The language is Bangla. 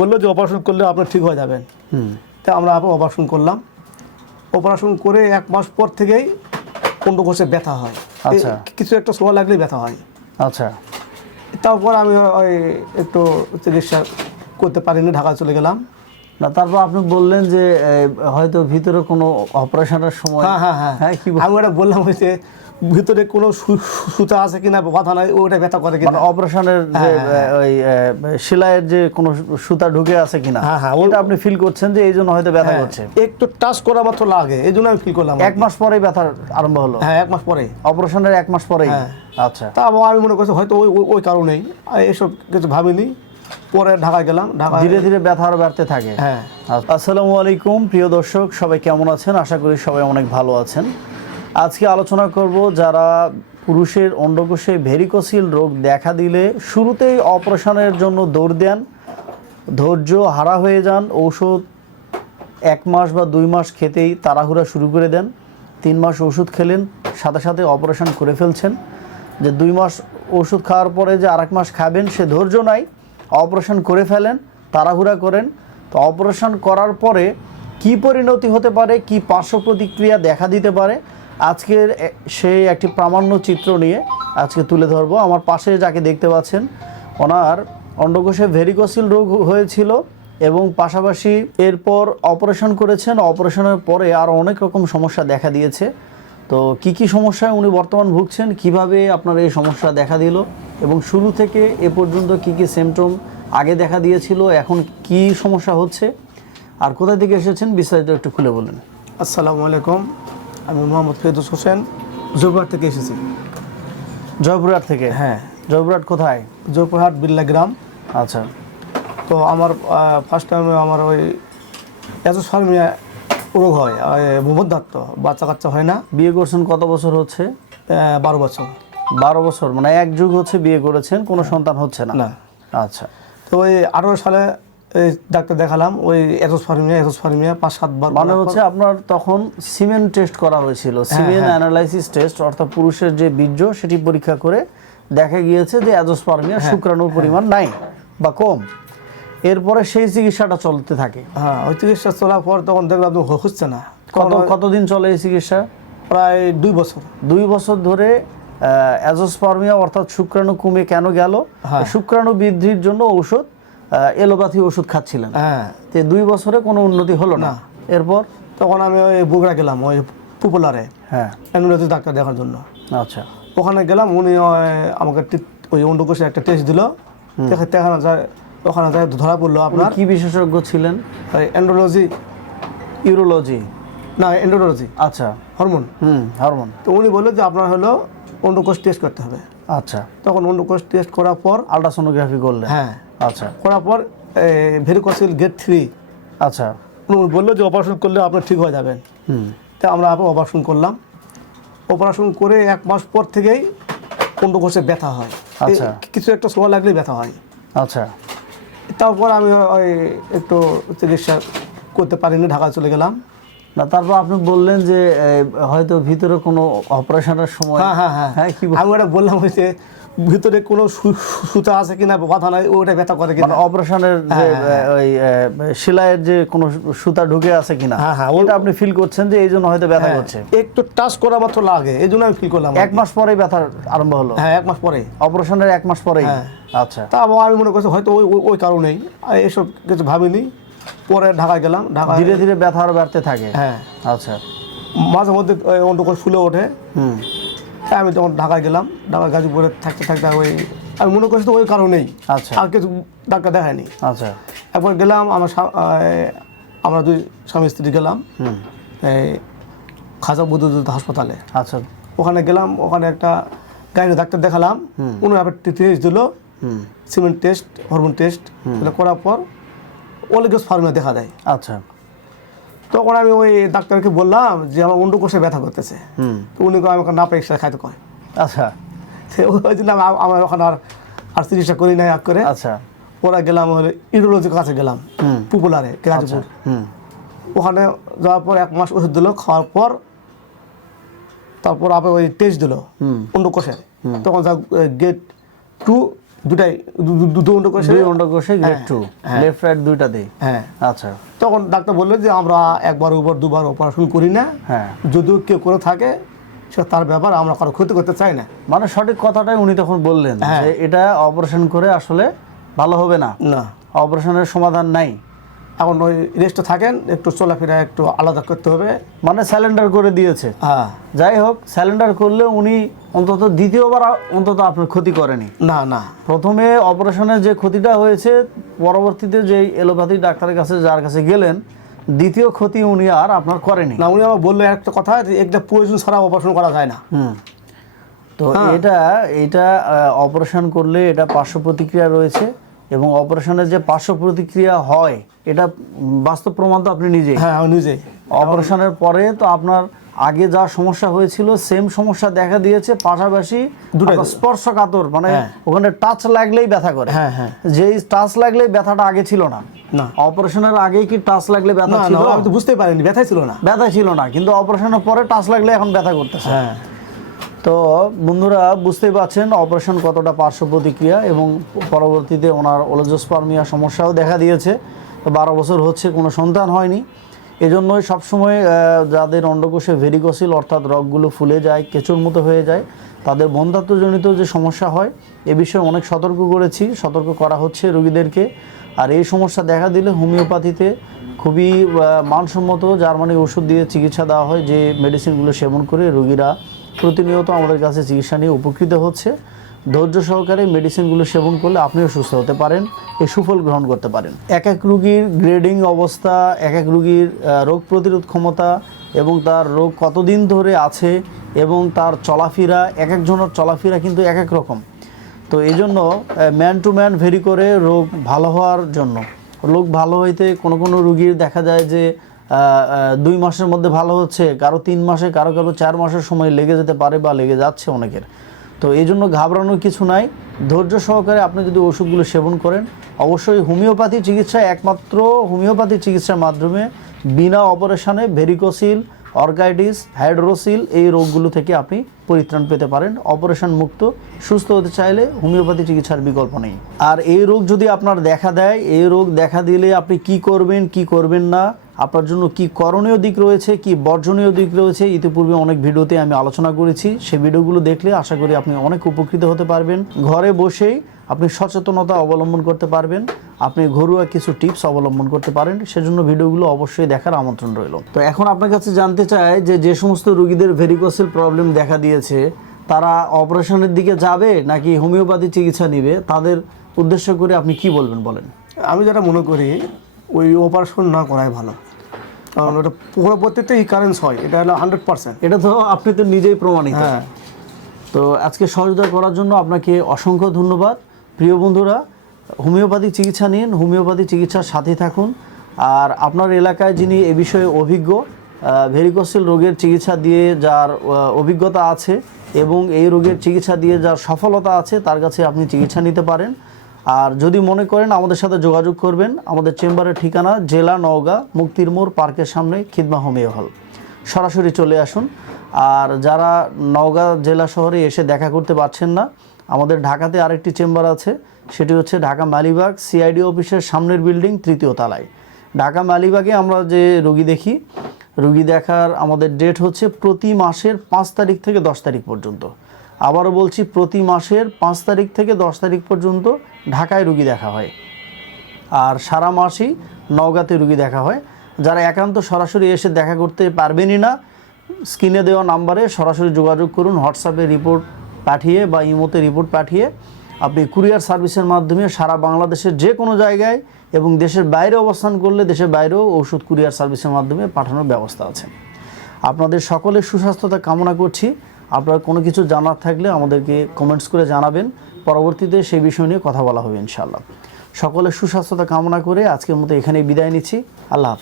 বললো যে অপারেশন করলে আপনার ঠিক হয়ে যাবেন। তা আমরা অপারেশন করলাম। অপারেশন করে 1 মাস পর থেকেই অন্ডকোষে ব্যথা হয়। আচ্ছা। কিছু একটা সময় লাগলেই ব্যথা হয়। আচ্ছা। তারপর আমি ওই একটু চিকিৎসা করতে পারিনি, ঢাকা চলে গেলাম। না, তারপর আপনি বললেন যে হয়তো ভিতরে কোনো অপারেশনের সময় হ্যাঁ কি আমি ওটা বললাম হয়েছে ভিতরে কোনো সুতা আছে কিনা কথা নাই, ওটা ব্যথা করে কিনা, অপারেশনের যে ওই সেলাইয়ের যে কোনো সুতা ঢুকে আছে কিনা ওটা আপনি ফিল করছেন যে এই জন্য হয়তো ব্যথা করছে। একটু টাচ করা মাত্র লাগে, এই জন্য আমি ফিল করলাম। 1 মাস পরেই ব্যথা আরম্ভ হলো? হ্যাঁ 1 মাস পরে, অপারেশনের 1 মাস পরেই। আচ্ছা। তা আমি মনে করছি হয়তো ওই কারণেই, এসব কিছু ভাবিনি। পরে ঢাকায় গেলাম। ঢাকা ধীরে ধীরে ব্যথা আরও বাড়তে থাকে। হ্যাঁ। আসসালামু আলাইকুম প্রিয় দর্শক, সবাই কেমন আছেন? আশা করি সবাই অনেক ভালো আছেন। আজকে আলোচনা করব যারা পুরুষের অন্ডকোষে ভেরিকোসিল রোগ দেখা দিলে শুরুতেই অপারেশনের জন্য দৌড় দেন, ধৈর্য হারা হয়ে যান, ঔষধ 1 মাস বা 2 মাস খেতেই তাড়াহুড়া শুরু করে দেন, 3 মাস ওষুধ খেলেন, সাথে সাথে অপারেশন করে ফেলছেন, যে 2 মাস ওষুধ খাওয়ার পরে যে আরেক মাস খাবেন সে ধৈর্য নাই, অপারেশন করে ফেলেন, তাড়াহুড়া করেন। তো অপারেশন করার পরে কি পরিণতি হতে পারে, কি পার্শ্ব প্রতিক্রিয়া দেখা দিতে পারে, আজকের সেই একটি প্রামাণ্য চিত্র নিয়ে আজকে তুলে ধরবো। আমার পাশে যাকে দেখতে পাচ্ছেন, ওনার অন্ডকোষে ভেরিকোসিল রোগ হয়েছিল এবং পাশাপাশি এরপর অপারেশন করেছেন। অপারেশনের পরে আরও অনেক রকম সমস্যা দেখা দিয়েছে। তো কি সমস্যায় উনি বর্তমান ভুগছেন, কিভাবে আপনার এই সমস্যা দেখা দিল এবং শুরু থেকে এ পর্যন্ত কি সিমটম আগে দেখা দিয়েছিল, এখন কি সমস্যা হচ্ছে, আর কোথা থেকে এসেছেন, বিস্তারিত একটু খুলে বলেন। আসসালামু আলাইকুম, আমি মোহাম্মদ ফেরদৌস হোসেন, জয়পুরহাট থেকে এসেছি। জয়পুরহাট থেকে? হ্যাঁ। জয়পুরহাট কোথায়? জয়পুরহাট বিল্লা গ্রাম। আচ্ছা। তো আমার ফার্স্ট টাইমে আমার ওই এজোস্পার্মিয়া রোগ হয়, ভূমধ্যাত্ব, বাচ্চা কাচ্চা হয় না। বিয়ে করছেন কত বছর হচ্ছে? 12 বছর। 12 বছর, মানে এক যুগ হচ্ছে বিয়ে করেছেন, কোনো সন্তান হচ্ছে না? না। আচ্ছা। তো ওই 18 সালে ডাক্তার দেখালাম, ওই এজোস্পার্মিয়া 5-7 বার। মানে হচ্ছে আপনার তখন সিমেন টেস্ট করা হয়েছিল, সিমেন অ্যানালাইসিস টেস্ট, অর্থাৎ পুরুষের যে বীর্য সেটি পরীক্ষা করে দেখা গিয়েছে যে এজোস্পার্মিয়া শুক্রাণুর পরিমাণ নাই বা কম। এরপরে সেই চিকিৎসাটা চলতে থাকে। হ্যাঁ, ওই চিকিৎসা চলার পর তখন দেখলাম হচ্ছে না। কতদিন চলে এই চিকিৎসা? প্রায় 2 বছর। 2 বছর ধরে এজোস্পার্মিয়া অর্থাৎ শুক্রাণু কমে কেন গেল, শুক্রাণু বৃদ্ধির জন্য ঔষধ, এলোপ্যাথি ওষুধ খাচ্ছিলেন। হ্যাঁ। তো 2 বছরে কোনো উন্নতি হলো না। এরপর তখন আমি ওই বগুড়া গেলাম, ওই পপুলারে অ্যান্ডোলজি ডাক্তার দেখার জন্য। আচ্ছা। ওখানে গেলাম, উনি আমাকে ওই অন্ডকোষে একটা টেস্ট দিল, দেখানো যায়। ওখানে যায় ধরা পড়লো। আপনার কি বিশেষজ্ঞ ছিলেন? অ্যান্ডোলজি, ইউরোলজি? না, অ্যান্ডোলজি। আচ্ছা। হরমোন। হরমোন। তো উনি বললো যে আপনার হলো অন্ডকোষ টেস্ট করতে হবে। আচ্ছা। তখন অন্ডকোষ টেস্ট করার পর আলট্রাসোনোগ্রাফি করলেন? হ্যাঁ। আচ্ছা। করার পর ভেরিকোসিল গেট 3। আচ্ছা। উনি বললো যে অপারেশন করলে আপনার ঠিক হয়ে যাবেন। তা আমরা অপারেশন করলাম। অপারেশন করে 1 মাস পর থেকেই অন্ডকোষে ব্যথা হয়। আচ্ছা। কিছু একটা সময় লাগলেই ব্যথা হয়। আচ্ছা। তারপর আমি ওই একটু চিকিৎসা করতে পারিনি, ঢাকা চলে গেলাম। না, তারপর আপনি বললেন যে হয়তো ভিতরে কোনো অপারেশনের সময়। হ্যাঁ কি আমি ওটা বললাম হয়েছে ভিতরে কোনো সুতা আছে কিনা কথা নাই, ওটা ব্যথা করে কিনা, অপারেশনের যে ওই সেলাইয়ের যে কোনো সুতা ঢুকে আছে কিনা ওটা আপনি ফিল করছেন যে এই জন্য হয়তো ব্যথা করছে। একটু টাচ করা মাত্র লাগে, এই জন্য আমি ফিল করলাম। 1 মাস পরেই ব্যথা আরম্ভ হলো? হ্যাঁ 1 মাস পরে, অপারেশনের 1 মাস পরেই। আচ্ছা। তা আমি মনে করছি হয়তো ওই কারণেই, এসব কিছু ভাবিনি। পরে ঢাকায় গেলাম। ঢাকা ধীরে ধীরে ব্যথা আরও বাড়তে থাকে। হ্যাঁ। আচ্ছা। মাঝে মধ্যে অন্ডকোষ ফুলে ওঠে। আমি তখন ঢাকায় গেলাম। ঢাকা গাজীপুরে থাকতে থাকতে ওই আমি মনে করছি তো ওই কারণেই। আচ্ছা। আর কিছু ডাক্তার দেখায়নি। আচ্ছা। একবার গেলাম, আমরা 2 স্বামী স্ত্রী গেলাম এই খাজা বুদ্ধিদত্ত হাসপাতালে। আচ্ছা। ওখানে গেলাম, ওখানে একটা গাইনি ডাক্তার দেখালাম। উনি আবার টেস্ট দিল, সিমেন্ট টেস্ট, হরমোন টেস্ট করার পর অলিগোস্পার্মিয়া দেখা দেয়। আচ্ছা। তখন আমি ওই ডাক্তারকে বললাম যে আমার অন্ডকোষে ব্যথা করতেছে। তো উনি আমাকে না পেয়ে খাইতে কয়। আচ্ছা। ওই জন্য আমার ওখানে আর চিকিৎসা করি নাই আগ করে। আচ্ছা। ওরা গেলাম ইউরোলজির কাছে গেলাম, পপুলারে গাজীপুর। ওখানে যাওয়ার পর 1 মাস ওষুধ দিল, খাওয়ার পর তারপর আবার ওই টেস্ট দিল অন্ডকোষের। তখন যা গেট 2 দুটাই দুটো অন্ডকোষে। দুই অন্ডকোষে গ্রেড 2, লেফট রাইট দুইটাতেই। হ্যাঁ, আচ্ছা। তখন ডাক্তার বললো যে আমরা একবার উপর দুবার অপারেশন করি না, হ্যাঁ, যদিও কেউ করে থাকে সে তার ব্যাপার, আমরা কারো ক্ষতি করতে চাই না। মানে সঠিক কথাটাই উনি তখন বললেন যে এটা অপারেশন করে আসলে ভালো হবে না, না অপারেশনের সমাধান নাই, এখন ওই রেস্টে থাকেন, একটু চলাফেরা একটু আলাদা করতে হবে। মানে স্যালেন্ডার করে দিয়েছে। হ্যাঁ, যাই হোক, স্যালেন্ডার করলে উনি অন্তত দ্বিতীয়বার অন্তত আপনার ক্ষতি করেনি। না না, প্রথমে অপারেশনের যে ক্ষতিটা হয়েছে, পরবর্তীতে যে এলোপ্যাথি ডাক্তারের কাছে যার কাছে গেলেন, দ্বিতীয় ক্ষতি উনি আর আপনার করেনি। না, উনি আমার বললো একটা কথা যে একটা প্রয়োজন ছাড়া অপারেশন করা যায় না। তো এটা অপারেশন করলে এটা পার্শ্ব প্রতিক্রিয়া রয়েছে, এবং অপারেশনের যে পার্শ্ব প্রতিক্রিয়া হয় এটা বাস্তব প্রমাণ তো আপনি নিজেই। হ্যাঁ, আমি নিজেই। অপারেশনের পরে তো আপনার আগে যা সমস্যা হয়েছিল সেম সমস্যা দেখা দিয়েছে, পাশাপাশি দুটো স্পর্শকাতর, মানে ওখানে টাচ লাগলেই ব্যথা করে। হ্যাঁ হ্যাঁ, যেই টাচ লাগলে ব্যথাটা আগে ছিল না। না, অপারেশনের আগে কি টাচ লাগলে ব্যথা না, ছিল? আমি তো বুঝতেই পারিনি, ব্যথাই ছিল না। ব্যথা ছিল না, কিন্তু অপারেশনের পরে টাচ লাগলে এখন ব্যথা করতেছে। হ্যাঁ, তো বন্ধুরা বুঝতেই পারছেন অপারেশন কতটা পার্শ্ব প্রতিক্রিয়া, এবং পরবর্তীতে ওনার ওলোজোস্পার্মিয়া সমস্যাও দেখা দিয়েছে। 12 বছর হচ্ছে, কোনো সন্তান হয়নি। এজন্যই সবসময় যাদের অন্ডকোষে ভেরিকোসিল অর্থাৎ রগগুলো ফুলে যায়, কেঁচোর মতো হয়ে যায়, তাদের বন্ধ্যাত্বজনিত যে সমস্যা হয় এ বিষয়ে অনেক সতর্ক করা হচ্ছে রোগীদেরকে। আর এই সমস্যা দেখা দিলে হোমিওপ্যাথিতে খুবই মানসম্মত জার্মানি ওষুধ দিয়ে চিকিৎসা দেওয়া হয়, যে মেডিসিনগুলো সেবন করে রোগীরা প্রতিনিয়ত আমাদের কাছে চিকিৎসা নিয়ে উপকৃত হচ্ছে। ধৈর্য সহকারে মেডিসিনগুলো সেবন করলে আপনিও সুস্থ হতে পারেন, এই সুফল গ্রহণ করতে পারেন। এক এক রোগীর গ্রেডিং অবস্থা, এক এক রোগীর রোগ প্রতিরোধ ক্ষমতা, এবং তার রোগ কতদিন ধরে আছে, এবং তার চলাফেরা, এক একজনের চলাফেরা কিন্তু এক এক রকম। তো এই জন্য ম্যান টু ম্যান ভেরি করে রোগ ভালো হওয়ার জন্য, রোগ ভালো হইতে কোনো রোগীর দেখা যায় যে 2 মাসের মধ্যে ভালো হচ্ছে, কারো 3 মাসে, কারো 4 মাসের সময় লেগে যেতে পারে বা লেগে যাচ্ছে অনেকের। তো এই জন্য ঘাবড়ানোর কিছু নাই। ধৈর্য সহকারে আপনি যদি ওষুধগুলো সেবন করেন, অবশ্যই হোমিওপ্যাথি চিকিৎসা, একমাত্র হোমিওপ্যাথি চিকিৎসার মাধ্যমে বিনা অপারেশনে ভেরিকোসিল, অর্গাইটিস, হাইড্রোসিল এই রোগগুলো থেকে আপনি পরিত্রাণ পেতে পারেন। অপারেশন মুক্ত সুস্থ হতে চাইলে হোমিওপ্যাথি চিকিৎসার বিকল্প নেই। আর এই রোগ যদি আপনার দেখা দেয়, এই রোগ দেখা দিলে আপনি কি করবেন কি করবেন না, আপনার জন্য কি করণীয় দিক রয়েছে, কি বর্জনীয় দিক রয়েছে, ইতিপূর্বে অনেক ভিডিওতে আমি আলোচনা করেছি। সেই ভিডিওগুলো দেখলে আশা করি আপনি অনেক উপকৃত হতে পারবেন। ঘরে বসেই আপনি সচেতনতা অবলম্বন করতে পারবেন, আপনি ঘরোয়া কিছু টিপস অবলম্বন করতে পারেন। সেজন্য ভিডিওগুলো অবশ্যই দেখার আমন্ত্রণ রইল। তো এখন আপনার কাছে জানতে চাই যে সমস্ত রোগীদের ভেরিকোসিল প্রবলেম দেখা দিয়েছে, তারা অপারেশনের দিকে যাবে নাকি হোমিওপ্যাথি চিকিৎসা নেবে, তাদের উদ্দেশ্য করে আপনি কি বলবেন বলেন। আমি যেটা মনে করি ওই অপারেশন না করাই ভালো, কারণ ওটা প্রত্যেকটা রিকারেন্স হয়, এটা হলো 100%। এটা তো আপনি তো নিজেই প্রমাণিত। হ্যাঁ, তো আজকে সহযোগিতা করার জন্য আপনাকে অসংখ্য ধন্যবাদ। প্রিয় বন্ধুরা, হোমিওপ্যাথি চিকিৎসা নিন, হোমিওপ্যাথি চিকিৎসার সাথে থাকুন। আর আপনার এলাকায় যিনি এ বিষয়ে অভিজ্ঞ, ভেরিকোসিল রোগের চিকিৎসা দিয়ে যার অভিজ্ঞতা আছে এবং এই রোগের চিকিৎসা দিয়ে যার সফলতা আছে, তার কাছে আপনি চিকিৎসা নিতে পারেন। আর যদি মনে করেন আমাদের সাথে যোগাযোগ করবেন, আমাদের চেম্বারের ঠিকানা জেলা নওগাঁ, মুক্তির মোড় পার্কের সামনে, খিদমা হোমিও হল। সরাসরি চলে আসুন। আর যারা নওগাঁ জেলা শহরে এসে দেখা করতে পারছেন না, আমাদের ঢাকাতে আরেকটি চেম্বার আছে, সেটি হচ্ছে ঢাকা মালিবাগ সিআইডি অফিসের সামনের বিল্ডিং 3য় তলায়। ঢাকা মালিবাগে আমরা যে রোগী দেখি, রোগী দেখার আমাদের ডেট হচ্ছে প্রতি মাসের 5 তারিখ থেকে 10 তারিখ পর্যন্ত। আবারও বলছি, প্রতি মাসের 5 তারিখ থেকে 10 তারিখ পর্যন্ত ঢাকায় রোগী দেখা হয়, আর সারা মাসই নওগাঁতে রোগী দেখা হয়। যারা একান্ত সরাসরি এসে দেখা করতে পারবেনই না, স্ক্রিনে দেওয়া নাম্বারে সরাসরি যোগাযোগ করুন। হোয়াটসঅ্যাপে রিপোর্ট পাঠিয়ে বা ইমোতে রিপোর্ট পাঠিয়ে আপনি কুরিয়ার সার্ভিসের মাধ্যমে সারা বাংলাদেশের যে কোনো জায়গায় এবং দেশের বাইরে অবস্থান করলে দেশের বাইরেও ওষুধ কুরিয়ার সার্ভিসের মাধ্যমে পাঠানোর ব্যবস্থা আছে। আপনাদের সকলের সুস্বাস্থ্যতা কামনা করছি। আপনার কোনো কিছু জানার থাকলে আমাদেরকে কমেন্টস করে জানাবেন, পরবর্তীতে সেই বিষয় নিয়ে কথা বলা হবে ইনশাআল্লাহ। সকলের সুস্বাস্থ্যতা কামনা করে আজকের মতো এখানেই বিদায় নিচ্ছি। আল্লাহ হাফেজ।